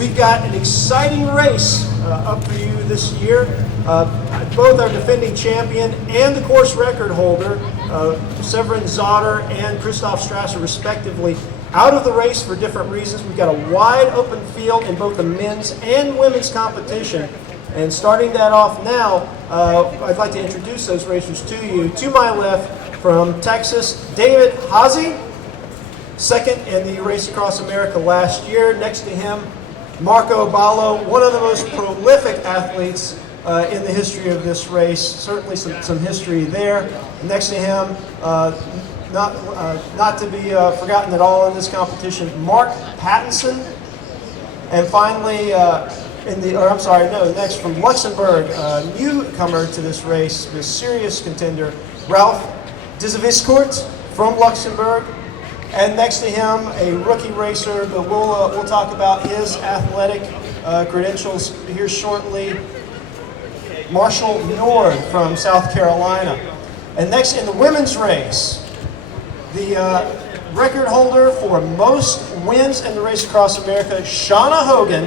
We've got an exciting race up for you this year. Both our defending champion and the course record holder, Severin Zotter and Christoph Strasser respectively, out of the race for different reasons. We've got a wide open field in both the men's and women's competition. And starting that off now, I'd like to introduce those racers to you. To my left, from Texas, David Haase, second in the Race Across America last year. Next to him, Marco Ballo, one of the most prolific athletes in the history of this race. Certainly some history there. Next to him, not to be forgotten at all in this competition, Mark Pattinson. And finally, next from Luxembourg, newcomer to this race, the serious contender, Ralph Dizzeviscourt from Luxembourg. And next to him, a rookie racer, but we'll talk about his athletic credentials here shortly, Marshall Nord from South Carolina. And next in the women's race, the record holder for most wins in the Race Across America, Shauna Hogan,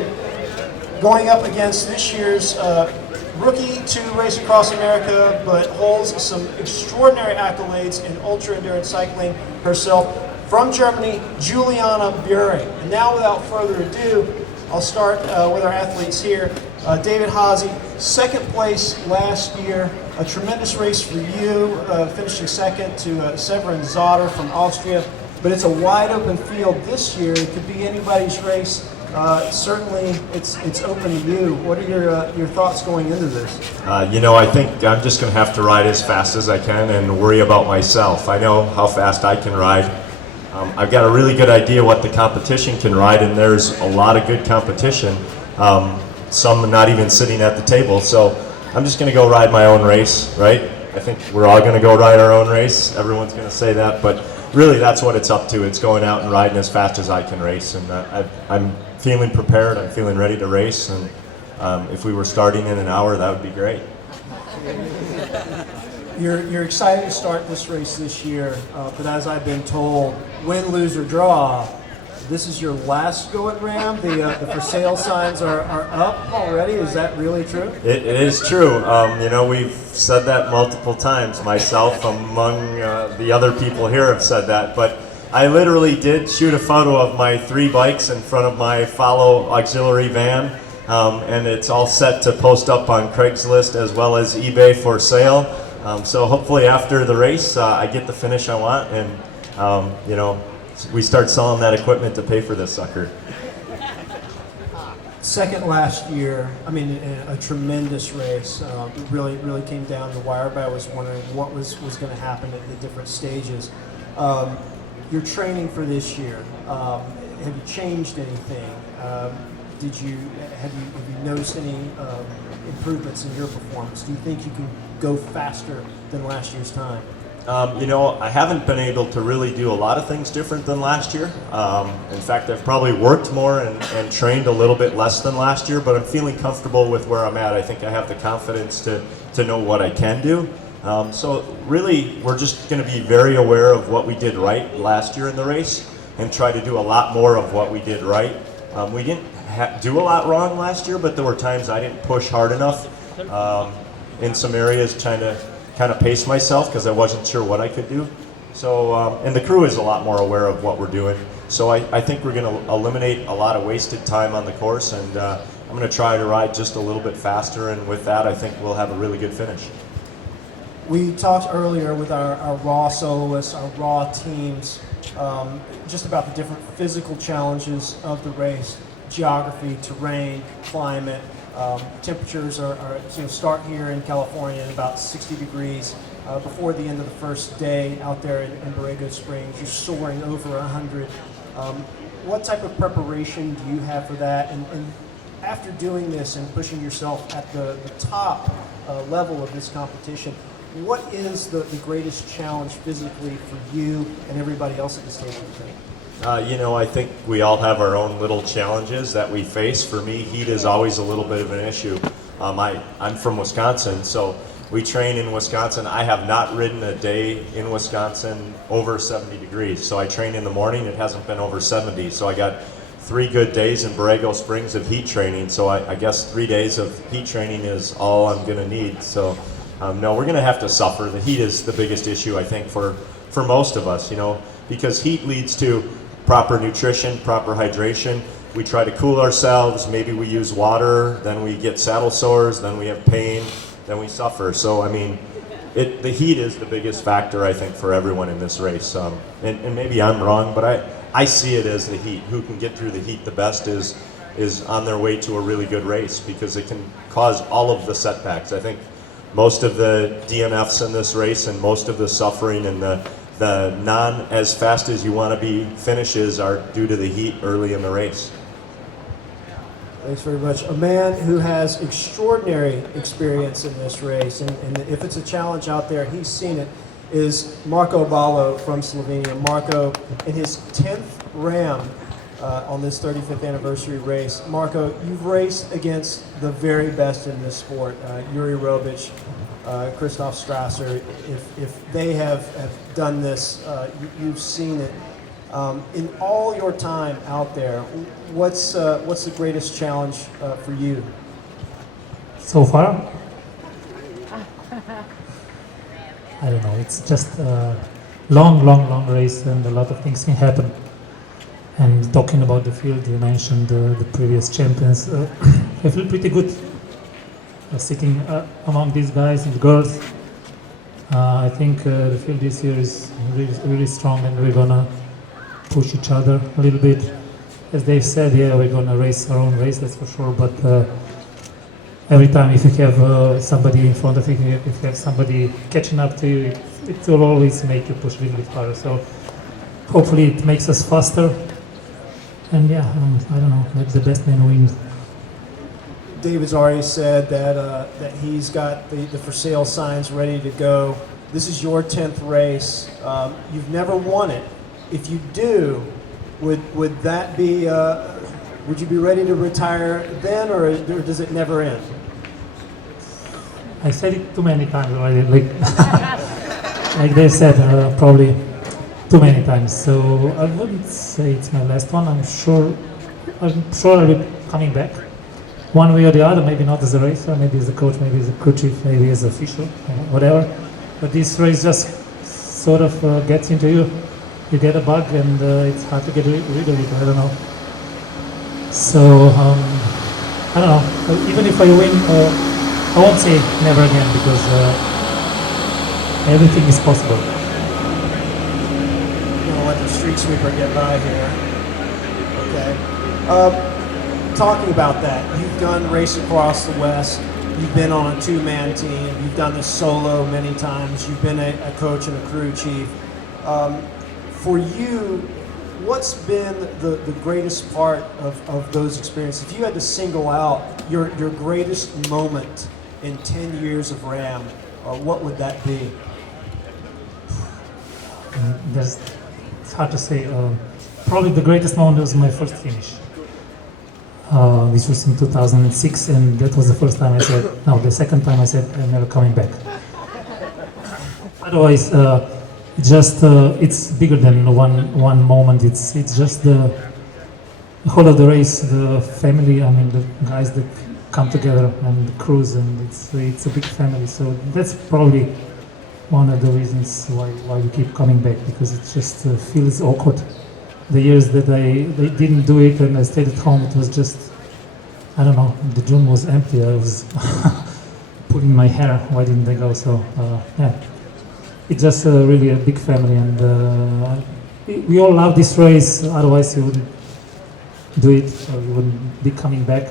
going up against this year's rookie to Race Across America, but holds some extraordinary accolades in ultra-endurance cycling herself, from Germany, Juliana Buehring. And now, without further ado, I'll start with our athletes here. David Haase, second place last year, a tremendous race for you, finishing second to Severin Zotter from Austria. But it's a wide open field this year. It could be anybody's race. Certainly, it's open to you. What are your thoughts going into this? I think I'm just going to have to ride as fast as I can and worry about myself. I know how fast I can ride. I've got a really good idea what the competition can ride, and there's a lot of good competition. Some not even sitting at the table. So I'm just going to go ride my own race, right? I think we're all going to go ride our own race. Everyone's going to say that, but really that's what it's up to. It's going out and riding as fast as I can race, and I'm feeling prepared. I'm feeling ready to race, and if we were starting in an hour, that would be great. You're excited to start this race this year, but as I've been told, win, lose, or draw, this is your last go at Ram. The for sale signs are up already. Is that really true? It is true. We've said that multiple times. Myself, among the other people here, have said that. But I literally did shoot a photo of my 3 bikes in front of my Follow auxiliary van, and it's all set to post up on Craigslist as well as eBay for sale. So hopefully after the race, I get the finish I want, and we start selling that equipment to pay for this sucker. Second last year, a tremendous race. It really came down the wire, but I was wondering what was going to happen at the different stages. Your training for this year, have you changed anything? Have you noticed any improvements in your performance? Do you think you can go faster than last year's time? I haven't been able to really do a lot of things different than last year. In fact, I've probably worked more and trained a little bit less than last year, but I'm feeling comfortable with where I'm at. I think I have the confidence to know what I can do. So really, we're just going to be very aware of what we did right last year in the race and try to do a lot more of what we did right. We didn't do a lot wrong last year, but there were times I didn't push hard enough in some areas, trying to kind of pace myself because I wasn't sure what I could do. So, and the crew is a lot more aware of what we're doing. So I think we're going to eliminate a lot of wasted time on the course, and I'm going to try to ride just a little bit faster, and with that I think we'll have a really good finish. We talked earlier with our raw soloists, our raw teams, just about the different physical challenges of the race, geography, terrain, climate. Temperatures start here in California at about 60 degrees. Before the end of the first day out there in Borrego Springs, you're soaring over 100. What type of preparation do you have for that? And after doing this and pushing yourself at the top level of this competition, what is the greatest challenge physically for you and everybody else at this table, you think? I think we all have our own little challenges that we face. For me, heat is always a little bit of an issue. I'm from Wisconsin, so we train in Wisconsin. I have not ridden a day in Wisconsin over 70 degrees. So I train in the morning, it hasn't been over 70. So I got 3 good days in Borrego Springs of heat training, so I guess 3 days of heat training is all I'm going to need. So no, we're going to have to suffer. The heat is the biggest issue, I think, for most of us, you know, because heat leads to proper nutrition, proper hydration. We try to cool ourselves, maybe we use water, then we get saddle sores, then we have pain, then we suffer. So, I mean, the heat is the biggest factor, I think, for everyone in this race. And maybe I'm wrong, but I see it as the heat. Who can get through the heat the best is on their way to a really good race, because it can cause all of the setbacks. I think most of the DNFs in this race and most of the suffering and the non as fast as you want to be finishes are due to the heat early in the race. Thanks very much. A man who has extraordinary experience in this race, and if it's a challenge out there, he's seen it, is Marco Ballo from Slovenia. Marco, in his 10th Ram on this 35th anniversary race. Marco, you've raced against the very best in this sport. Yuri Robic, Christoph Strasser. If they have done this, you've seen it. In all your time out there, what's the greatest challenge for you? So far, I don't know. It's just a long race, and a lot of things can happen. And talking about the field, you mentioned the previous champions. I feel pretty good sitting among these guys and girls. I think the field this year is really strong, and we're gonna push each other a little bit. As Dave said, yeah, we're gonna race our own race, that's for sure. But every time, if you have somebody in front of you, if you have somebody catching up to you, it will always make you push a little bit harder. So hopefully it makes us faster. And yeah, I don't know, maybe the best man wins. David's already said that he's got the for sale signs ready to go. This is your 10th race. You've never won it. If you do, would that be? Would you be ready to retire then, or does it never end? I said it too many times already. Like they said, probably too many times. So I wouldn't say it's my last one. I'm sure I'll be coming back, one way or the other. Maybe not as a racer, maybe as a coach, maybe as a crew chief, maybe as an official, whatever. But this race just sort of gets into you. You get a bug, and it's hard to get rid of it. I don't know. So I don't know. Even if I win, I won't say never again, because everything is possible. I'm gonna let the street sweeper get by here. Okay. Talking about that, you've done Race Across the West. You've been on a two-man team. You've done this solo many times. You've been a coach and a crew chief. For you, what's been the greatest part of those experiences? If you had to single out your greatest moment in 10 years of Ram, what would that be? It's hard to say. Probably the greatest moment was my first finish, which was in 2006, and that was the first time I said, no, the second time I said, I'm never coming back. Otherwise, it's bigger than one moment. It's just the whole of the race, the family. I mean, the guys that come together and the crews, and it's a big family. So that's probably one of the reasons why we keep coming back, because it just feels awkward. The years that they didn't do it and I stayed at home, it was just, I don't know, the gym was empty. I was pulling my hair. Why didn't they go? So yeah. It's just really a big family, and we all love this race. Otherwise, you wouldn't do it, or you wouldn't be coming back.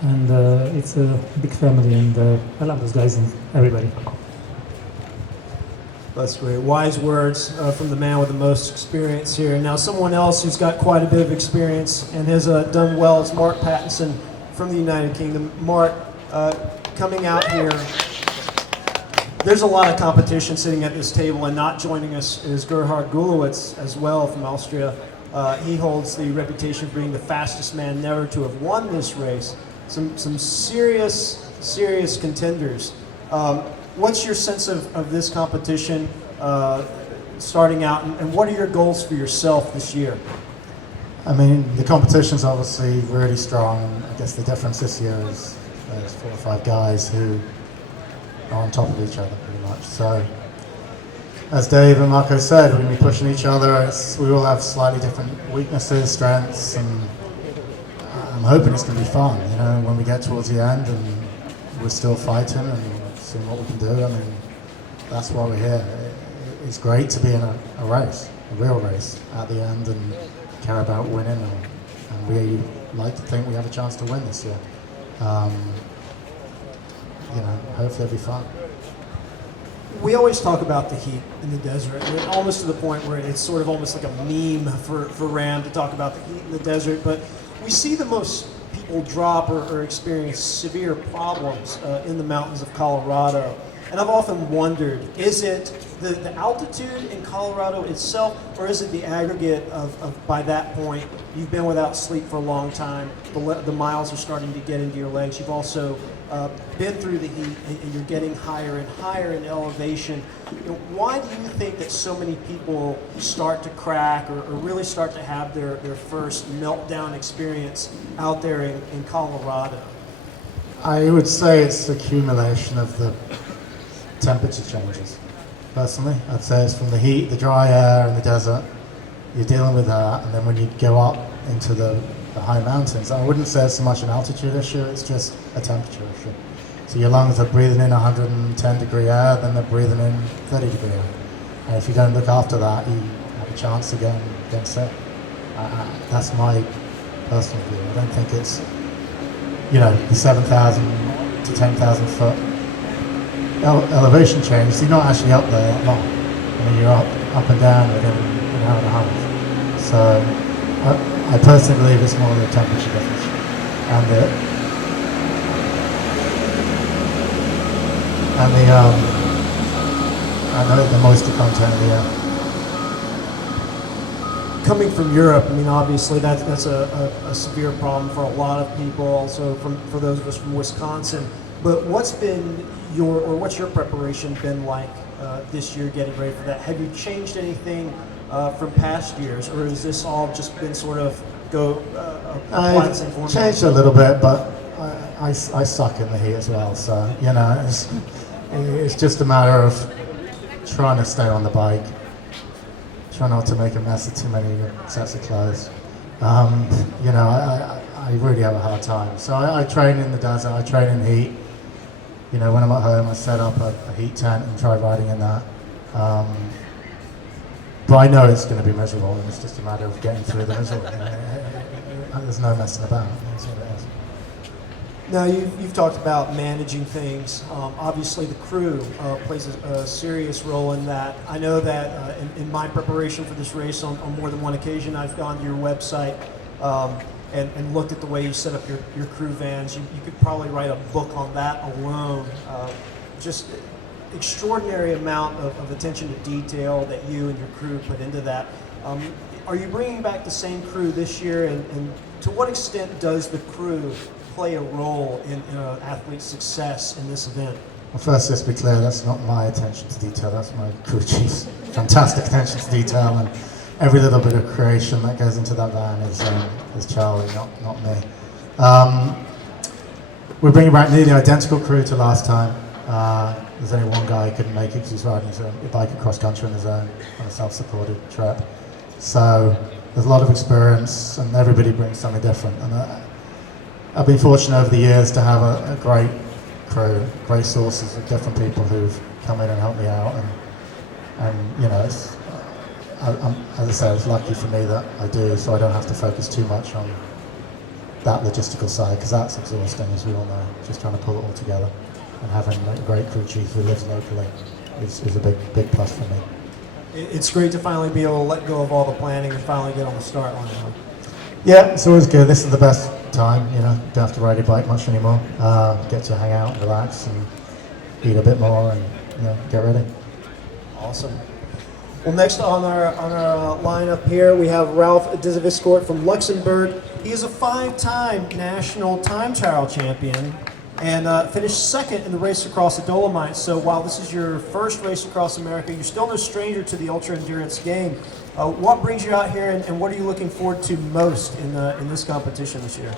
And it's a big family, and I love those guys and everybody. That's great. Wise words from the man with the most experience here. Now, someone else who's got quite a bit of experience and has done well is Mark Pattinson from the United Kingdom. Mark, coming out here. There's a lot of competition sitting at this table, and not joining us is Gerhard Gulowitz as well from Austria. He holds the reputation for being the fastest man never to have won this race. Some serious contenders. What's your sense of this competition starting out, and what are your goals for yourself this year? I mean, the competition's obviously really strong. I guess the difference this year is there's 4 or 5 guys who are on top of each other pretty much. So, as Dave and Marco said, when we're pushing each other, we all have slightly different weaknesses, strengths, and I'm hoping it's going to be fun, you know, when we get towards the end and we're still fighting and seeing what we can do. I mean, that's why we're here. It's great to be in a race, a real race at the end and care about winning, and we like to think we have a chance to win this year. You know, hopefully it'll be fun. We always talk about the heat in the desert, and almost to the point where it's sort of almost like a meme for Ram to talk about the heat in the desert. But we see the most people drop or experience severe problems in the mountains of Colorado. And I've often wondered, is it the altitude in Colorado itself, or is it the aggregate of by that point, you've been without sleep for a long time, the miles are starting to get into your legs, you've also been through the heat, and you're getting higher and higher in elevation. You know, why do you think that so many people start to crack or really start to have their first meltdown experience out there in Colorado? I would say it's the accumulation of the temperature changes. Personally, I'd say it's from the heat, the dry air in the desert, you're dealing with that, and then when you go up into the high mountains, I wouldn't say it's so much an altitude issue, it's just a temperature issue. So your lungs are breathing in 110 degree air, then they're breathing in 30 degree air. And if you don't look after that, you have a chance to get sick. That's my personal view. I don't think it's, you know, the 7,000 to 10,000 foot elevation change. You're not actually up there that long. I mean, you're up and down within an hour and a half. So I personally believe it's more the temperature difference and the moisture content of the air. Coming from Europe, I mean, obviously that's a severe problem for a lot of people, also for those of us from Wisconsin. But what's your preparation been like this year getting ready for that? Have you changed anything from past years, or has this all just been sort of apply the same I've formula? changed a little bit, but I suck in the heat as well. So, you know, it's just a matter of trying to stay on the bike, try not to make a mess of too many sets of clothes. You know, I really have a hard time. So I train in the desert, I train in heat. You know, when I'm at home, I set up a heat tent and try riding in that. But I know it's going to be miserable, and it's just a matter of getting through the misery. There's no messing about. That's what it is. Now, you've talked about managing things. Obviously, the crew plays a serious role in that. I know that in my preparation for this race on more than one occasion, I've gone to your website and looked at the way you set up your crew vans. You could probably write a book on that alone. Just extraordinary amount of attention to detail that you and your crew put into that. Are you bringing back the same crew this year, and to what extent does the crew play a role in an athlete's success in this event? Well, first, let's be clear, that's not my attention to detail, that's my crew chief's fantastic attention to detail, and every little bit of creation that goes into that van is Charlie, not me. We're bringing back nearly identical crew to last time. There's only one guy who couldn't make it because he's riding his bike across country on his own on a self-supported trip. So there's a lot of experience, and everybody brings something different. And I've been fortunate over the years to have a great crew, great sources of different people who've come in and helped me out. And you know, as I said, it's lucky for me that I do, so I don't have to focus too much on that logistical side, because that's exhausting, as we all know, just trying to pull it all together. And having a great crew chief who lives locally is a big plus for me. It's great to finally be able to let go of all the planning and finally get on the start line. Huh? Yeah, it's always good. This is the best time, you know, don't have to ride your bike much anymore. Get to hang out, relax, and eat a bit more, and you know, get ready. Awesome. Well, next on our lineup here, we have Ralph Dizaviskort from Luxembourg. He is a 5-time national time trial champion and finished second in the race across the Dolomites. So while this is your first race across America, you're still no stranger to the ultra endurance game. What brings you out here, and what are you looking forward to most in this competition this year?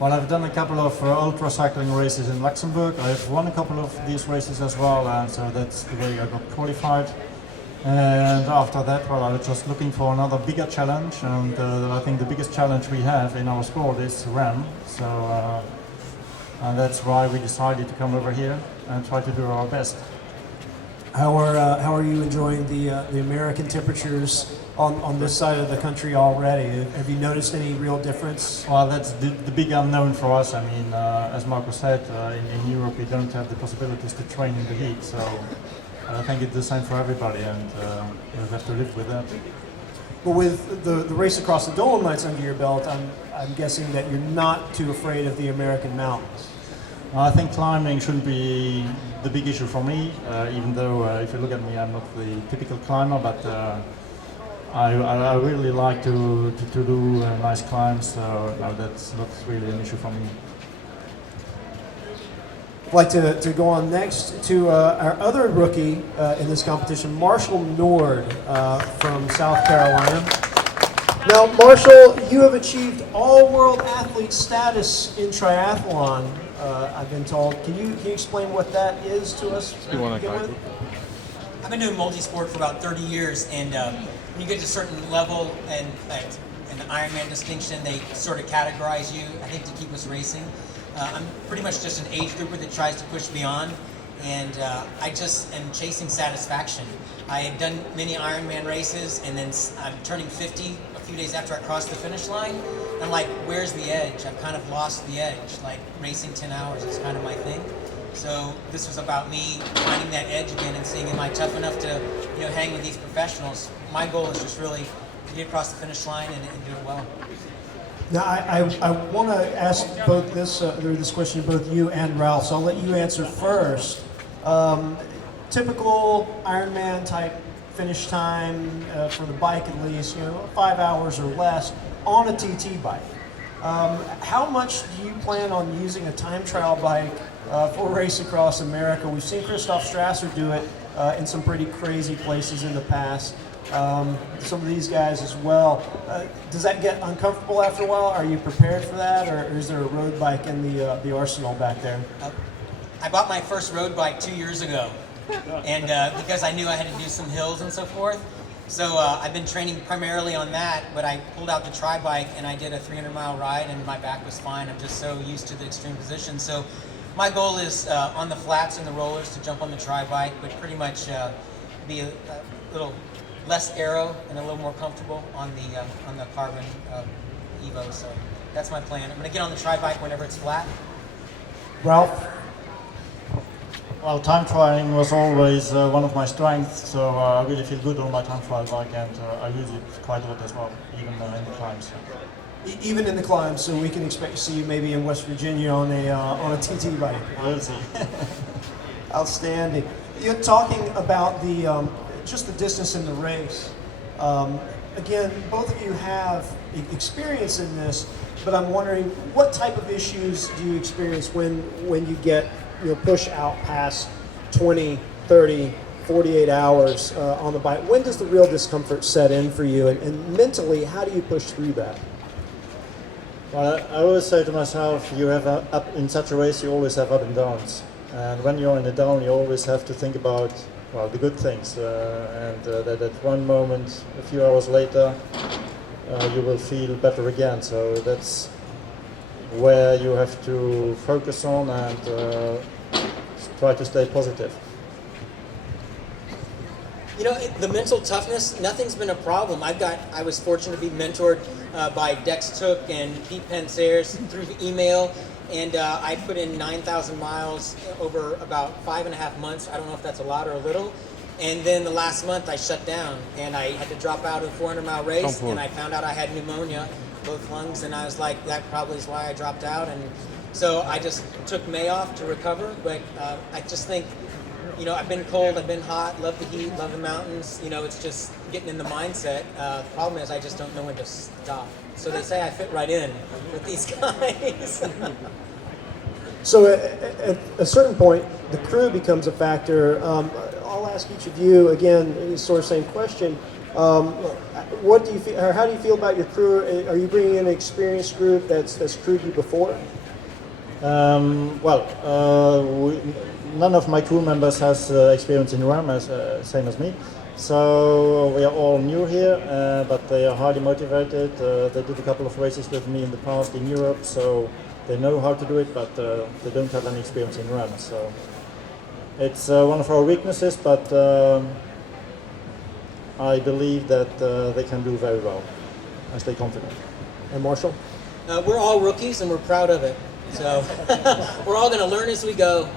Well, I've done a couple of ultra cycling races in Luxembourg. I've won a couple of these races as well, and so that's the way I got qualified. And after that, well, I was just looking for another bigger challenge, and I think the biggest challenge we have in our sport is RAM. So, and that's why we decided to come over here and try to do our best. How are you enjoying the American temperatures on this side of the country already? Have you noticed any real difference? Well, that's the big unknown for us. I mean, as Marco said, in Europe we don't have the possibilities to train in the heat, so I think it's the same for everybody, and we have to live with that. But with the race across the Dolomites under your belt, I'm guessing that you're not too afraid of the American mountains. I think climbing shouldn't be the big issue for me, even though if you look at me, I'm not the typical climber, but I really like to do nice climbs, so no, that's not really an issue for me. I'd like to go on next to our other rookie in this competition, Marshall Nord from South Carolina. Now, Marshall, you have achieved all-world athlete status in triathlon, I've been told. Can you explain what that is to us? I've been doing multi-sport for about 30 years, and when you get to a certain level and the Ironman distinction, they sort of categorize you, I think, to keep us racing. I'm pretty much just an age grouper that tries to push beyond, and I just am chasing satisfaction. I had done many Ironman races, and then I'm turning 50 a few days after I crossed the finish line. I'm like, where's the edge? I've kind of lost the edge. Like, racing 10 hours is kind of my thing. So this was about me finding that edge again and seeing, am I tough enough to, hang with these professionals? My goal is just really to get across the finish line and do it well. Now, I want to ask both this question to both you and Ralph, so I'll let you answer first. Typical Ironman type finish time for the bike, at least, 5 hours or less on a TT bike. How much do you plan on using a time trial bike for a race across America? We've seen Christoph Strasser do it in some pretty crazy places in the past. Some of these guys as well. Does that get uncomfortable after a while? Are you prepared for that, or is there a road bike in the arsenal back there? I bought my first road bike 2 years ago, and because I knew I had to do some hills and so forth. So I've been training primarily on that, but I pulled out the tri-bike and I did a 300-mile ride, and my back was fine. I'm just so used to the extreme position. So my goal is on the flats and the rollers to jump on the tri-bike, but pretty much be a little less aero and a little more comfortable on the carbon Evo. So that's my plan. I'm going to get on the tri-bike whenever it's flat. Ralph? Well, time trialing was always one of my strengths, so I really feel good on my time trial bike, and I use it quite a lot as well, even in the climbs. Even in the climb, so we can expect to see you maybe in West Virginia on a TT bike. We'll see. Outstanding. You're talking about just the distance in the race. Again, both of you have experience in this, but I'm wondering what type of issues do you experience when you get push out past 20, 30, 48 hours on the bike? When does the real discomfort set in for you, and mentally, how do you push through that? Well, I always say to myself, in such a race you always have up and downs, and when you're in a down you always have to think about the good things, and that at one moment, a few hours later, you will feel better again. So that's where you have to focus on and try to stay positive. The mental toughness, nothing's been a problem. I was fortunate to be mentored by Dex Took and Pete Panseres through email, and I put in 9,000 miles over about 5.5 months. I don't know if that's a lot or a little. And then the last month I shut down, and I had to drop out of a 400-mile race, and I found out I had pneumonia, both lungs, and I was like, that probably is why I dropped out. And so I just took May off to recover, but I just think, I've been cold, I've been hot, love the heat, love the mountains. It's just getting in the mindset. The problem is I just don't know when to stop. So they say I fit right in with these guys. So at a certain point, the crew becomes a factor. I'll ask each of you, again, sort of same question. What do you feel, or how do you feel about your crew? Are you bringing in an experienced group that's crewed you before? None of my crew members has experience in RAM, same as me. So we are all new here, but they are highly motivated. They did a couple of races with me in the past in Europe, so they know how to do it, but they don't have any experience in RAM. So it's one of our weaknesses, but I believe that they can do very well. I stay confident. And Marshall? We're all rookies and we're proud of it. So we're all going to learn as we go.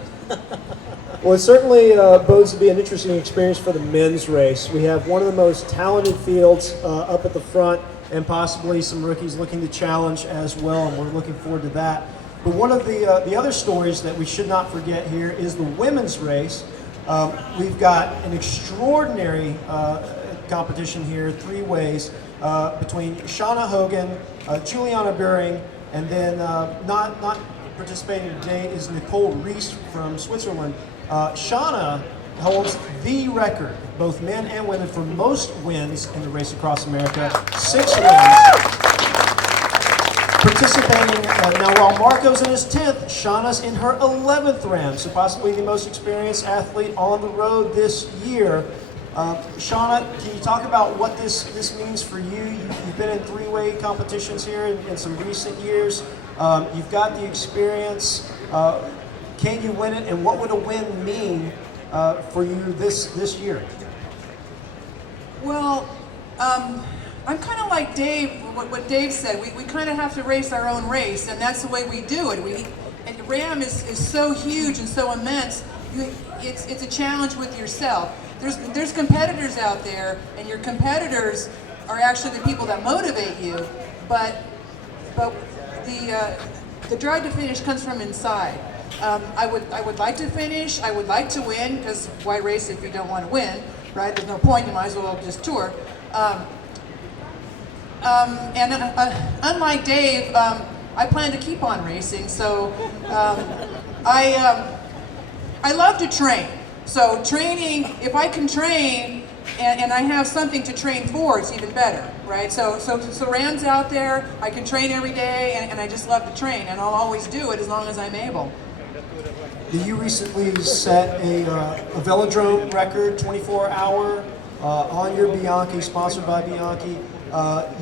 Well, it certainly bodes to be an interesting experience for the men's race. We have one of the most talented fields up at the front, and possibly some rookies looking to challenge as well, and we're looking forward to that. But one of the other stories that we should not forget here is the women's race. We've got an extraordinary competition here, three ways, between Shauna Hogan, Juliana Buehring, and then not participating today is Nicole Reese from Switzerland. Shauna holds the record, both men and women, for most wins in the Race Across America. 6 wins. Participating now, while Marco's in his 10th, Shauna's in her 11th Ram, so possibly the most experienced athlete on the road this year. Shauna, can you talk about what this means for you? You've been in three-way competitions here in some recent years. You've got the experience. Can you win it, and what would a win mean for you this year? Well, I'm kind of like Dave, what Dave said. We kind of have to race our own race, and that's the way we do it. And RAM is so huge and so immense, it's a challenge with yourself. There's competitors out there, and your competitors are actually the people that motivate you, but the drive to finish comes from inside. I would like to finish. I would like to win, because why race if you don't want to win, right? There's no point. You might as well just tour. Unlike Dave, I plan to keep on racing. So I love to train. So training, if I can train and I have something to train for, it's even better, right? So Ram's out there. I can train every day, and I just love to train, and I'll always do it as long as I'm able. You recently set a velodrome record, 24-hour, on your Bianchi, sponsored by Bianchi.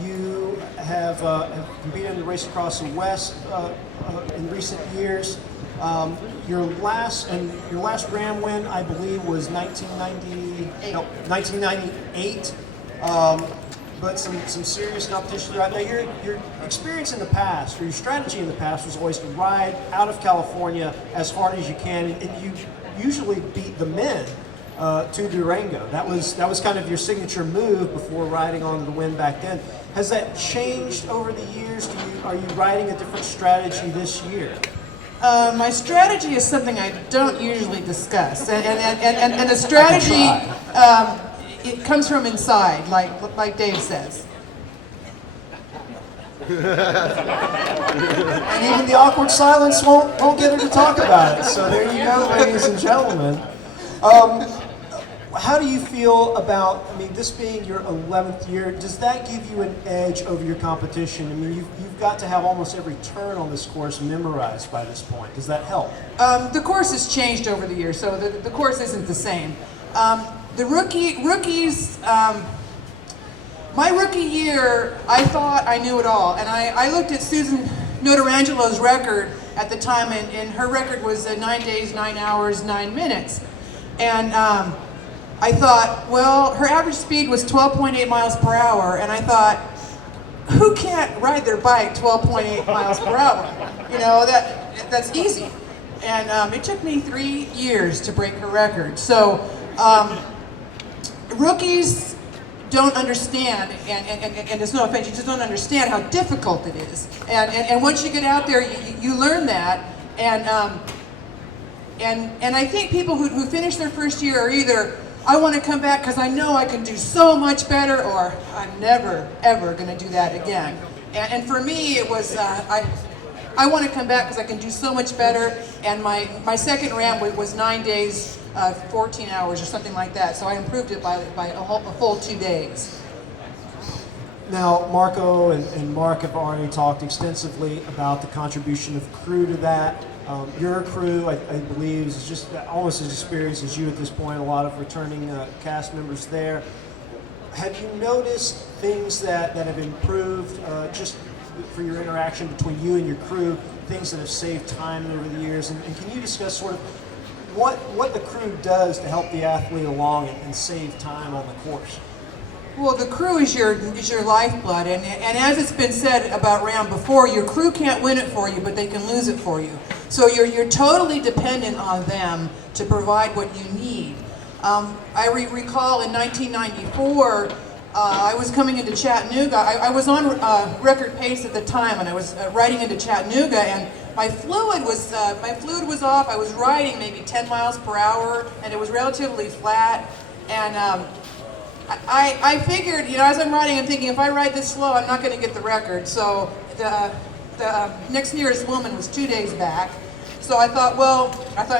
You have competed in the Race Across the West in recent years. Your last Ram win, I believe, was 1998. But some serious competition throughout. Now, your experience in the past, or your strategy in the past, was always to ride out of California as hard as you can, and you usually beat the men to Durango. That was kind of your signature move before riding on to the win back then. Has that changed over the years? Are you riding a different strategy this year? My strategy is something I don't usually discuss, and the strategy it comes from inside, like Dave says. And even the awkward silence won't get her to talk about it. So there you go, ladies and gentlemen. How do you feel about, this being your 11th year, does that give you an edge over your competition? You've got to have almost every turn on this course memorized by this point. Does that help? The course has changed over the years, so the course isn't the same. The rookies, my rookie year, I thought I knew it all, and I looked at Susan Notarangelo's record at the time, and her record was 9 days, 9 hours, 9 minutes. And I thought, well, her average speed was 12.8 miles per hour, and I thought, who can't ride their bike 12.8 miles per hour? That's easy. And it took me 3 years to break her record. So rookies don't understand, and there's no offense, you just don't understand how difficult it is. And once you get out there, you learn that. And I think people who finish their first year are either, I want to come back because I know I can do so much better, or I'm never, ever going to do that again. And for me, it was, I want to come back because I can do so much better. And my second Ram was 9 days, 14 hours or something like that. So I improved it by a full 2 days. Now, Marco and Mark have already talked extensively about the contribution of crew to that. Your crew, I believe, is just almost as experienced as you at this point. A lot of returning cast members there. Have you noticed things that have improved just for your interaction between you and your crew, things that have saved time over the years? And can you discuss sort of what the crew does to help the athlete along and save time on the course? Well, the crew is your lifeblood, and as it's been said about Ram before, your crew can't win it for you, but they can lose it for you. So you're totally dependent on them to provide what you need. I recall in 1994, I was coming into Chattanooga. I was on record pace at the time, and I was riding into Chattanooga, and my fluid was off. I was riding maybe 10 miles per hour, and it was relatively flat, and I figured, as I'm riding, I'm thinking, if I ride this slow, I'm not going to get the record. So the next nearest woman was 2 days back. So I'm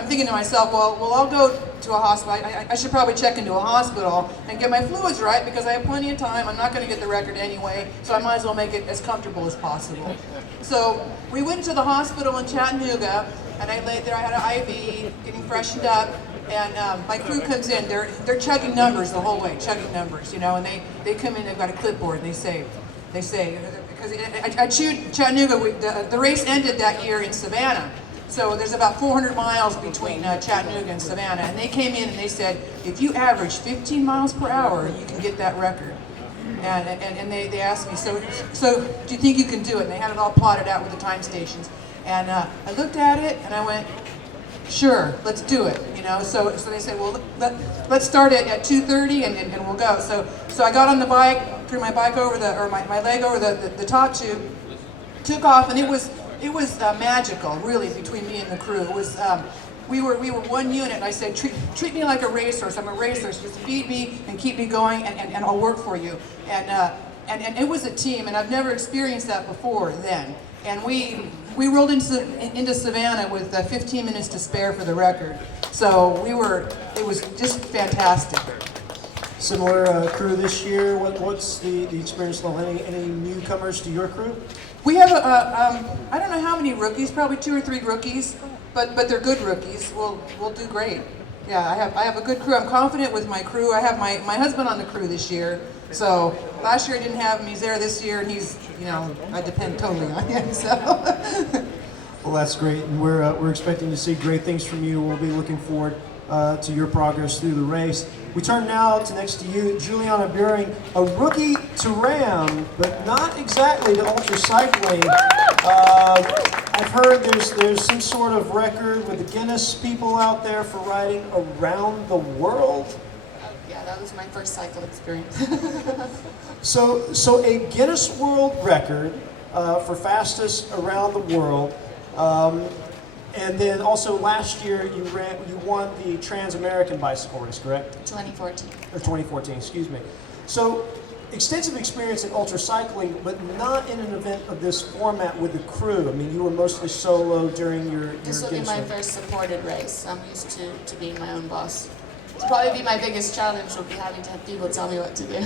thinking to myself, well, I'll go to a hospital. I should probably check into a hospital and get my fluids right because I have plenty of time. I'm not going to get the record anyway, so I might as well make it as comfortable as possible. So we went to the hospital in Chattanooga, and I laid there. I had an IV, getting freshened up. And my crew comes in, they're chugging numbers the whole way, chugging numbers, and they come in, they've got a clipboard, and they say, because I chewed Chattanooga, the race ended that year in Savannah, so there's about 400 miles between Chattanooga and Savannah, and they came in and they said, if you average 15 miles per hour, you can get that record. And they asked me, so do you think you can do it? And they had it all plotted out with the time stations. And I looked at it, and I went, sure, let's do it. So they said, well, let's start it at 2:30 and we'll go. So I got on the bike, threw my bike over my leg over the top tube, took off, and it was magical, really, between me and the crew. It was we were one unit. And I said, treat me like a racehorse. I'm a racehorse. Just feed me and keep me going, and I'll work for you. And it was a team, and I've never experienced that before then. And we rolled into Savannah with 15 minutes to spare for the record. So it was just fantastic. Similar crew this year. What's the experience level? Any newcomers to your crew? We have I don't know how many rookies, probably 2 or 3 rookies, but they're good rookies. We'll do great. Yeah, I have a good crew. I'm confident with my crew. I have my husband on the crew this year. So last year I didn't have him. He's there this year, and he's, I depend totally on him. So. Well, that's great, and we're expecting to see great things from you. We'll be looking forward to your progress through the race. We turn now to next to you, Juliana Buehring, a rookie to Ram, but not exactly to ultra cycling. I've heard there's some sort of record with the Guinness people out there for riding around the world. Yeah, that was my first cycle experience. So a Guinness World Record for fastest around the world. And then also last year you won the Trans-American Bicycle Race, correct? 2014. Or 2014, excuse me. So extensive experience in ultra cycling, but not in an event of this format with the crew. I mean, you were mostly solo during your This will be Guinness my World. first supported race. I'm used to being my own boss. It'll probably be my biggest challenge will be having to have people tell me what to do.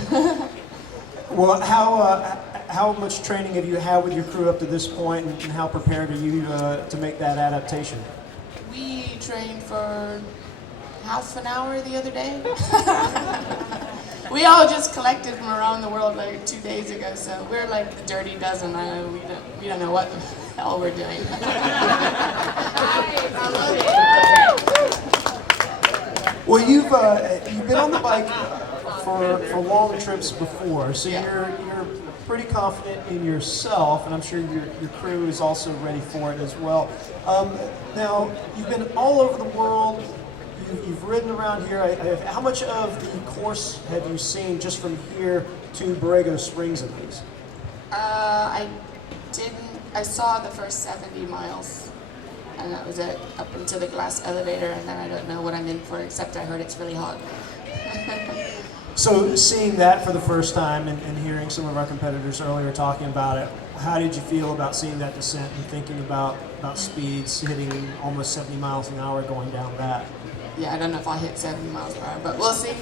Well, how much training have you had with your crew up to this point, and how prepared are you to make that adaptation? We trained for half an hour the other day. We all just collected from around the world like 2 days ago, so we're like the dirty dozen. We don't know what the hell we're doing. Well, you've been on the bike for long trips before, so Yeah. you're pretty confident in yourself, and I'm sure your crew is also ready for it as well. Now, you've been all over the world. You've ridden around here. How much of the course have you seen just from here to Borrego Springs, at least? I saw the first 70 miles, and that was it, up into the glass elevator, and then I don't know what I'm in for, except I heard it's really hot. So seeing that for the first time and hearing some of our competitors earlier talking about it, how did you feel about seeing that descent and thinking about speeds hitting almost 70 miles an hour going down that? Yeah, I don't know if I'll hit 70 miles per hour, but we'll see.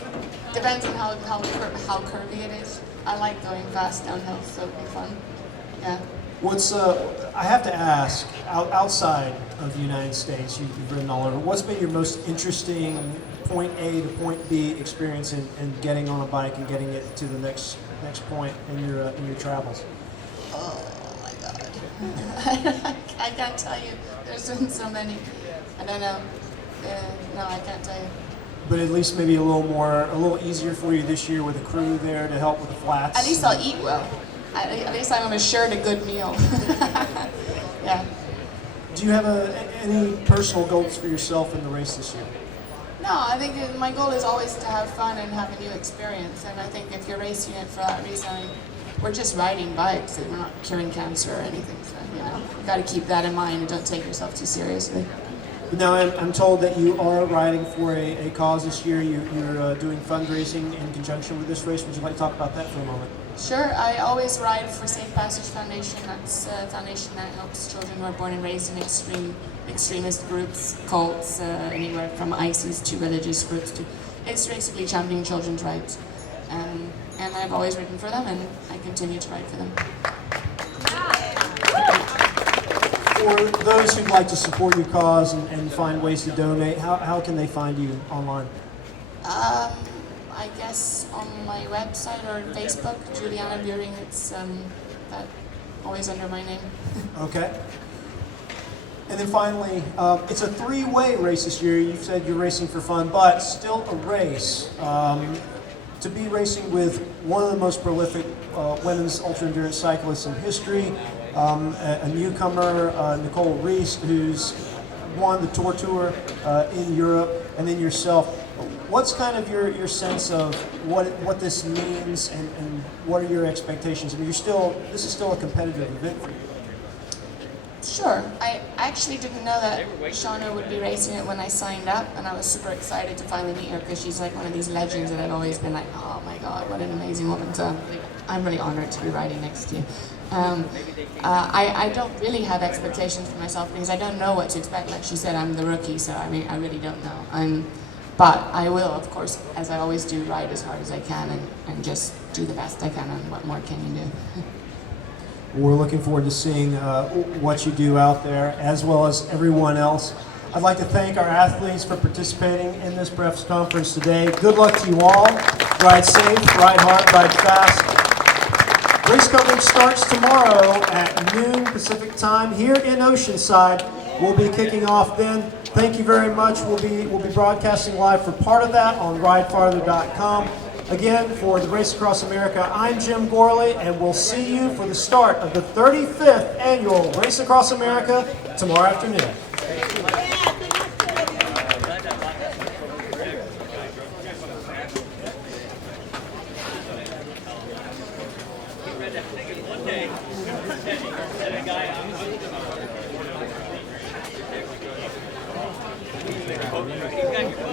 Depends on how curvy it is. I like going fast downhill, so it'll be fun. Yeah. What's I have to ask, outside of the United States, you've ridden all over. What's been your most interesting point A to point B experience in getting on a bike and getting it to the next point in your travels? Oh my God. I can't tell you. There's been so many. I don't know. No, I can't tell you. But at least maybe a little easier for you this year with a crew there to help with the flats. At least I'll eat well. At least I'm assured a good meal. Yeah. Do you have any personal goals for yourself in the race this year? No, I think my goal is always to have fun and have a new experience. And I think if you're racing it for that reason, we're just riding bikes and we're not curing cancer or anything. So, you know, you got to keep that in mind and don't take yourself too seriously. Now, I'm told that you are riding for a cause this year. You're doing fundraising in conjunction with this race. Would you like to talk about that for a moment? Sure. I always ride for Safe Passage Foundation. That's a foundation that helps children who are born and raised in extremist groups, cults, anywhere from ISIS to religious groups to. It's basically championing children's rights. And I've always ridden for them, and I continue to ride for them. For those who'd like to support your cause and find ways to donate, how can they find you online? I guess on my website or Facebook, Juliana Buring. It's that always under my name. Okay. And then finally, it's a three-way race this year. You've said you're racing for fun, but still a race. To be racing with one of the most prolific women's ultra-endurance cyclists in history, a newcomer, Nicole Reese, who's won the Tour in Europe, and then yourself. What's kind of your sense of what this means, and what are your expectations? I mean, this is still a competitive event for you. Sure. I actually didn't know that Shauna would be racing it when I signed up, and I was super excited to finally meet her because she's like one of these legends that I've always been like, oh my God, what an amazing woman. So I'm really honored to be riding next to you. I don't really have expectations for myself because I don't know what to expect. Like she said, I'm the rookie, so I mean, I really don't know. But I will, of course, as I always do, ride as hard as I can and just do the best I can, and what more can you do? We're looking forward to seeing what you do out there, as well as everyone else. I'd like to thank our athletes for participating in this press conference today. Good luck to you all. Ride safe, ride hard, ride fast. Race coverage starts tomorrow at noon Pacific time here in Oceanside. We'll be kicking off then. Thank you very much. We'll be broadcasting live for part of that on ridefarther.com. Again, for the Race Across America, I'm Jim Gorley, and we'll see you for the start of the 35th annual Race Across America tomorrow afternoon. One day,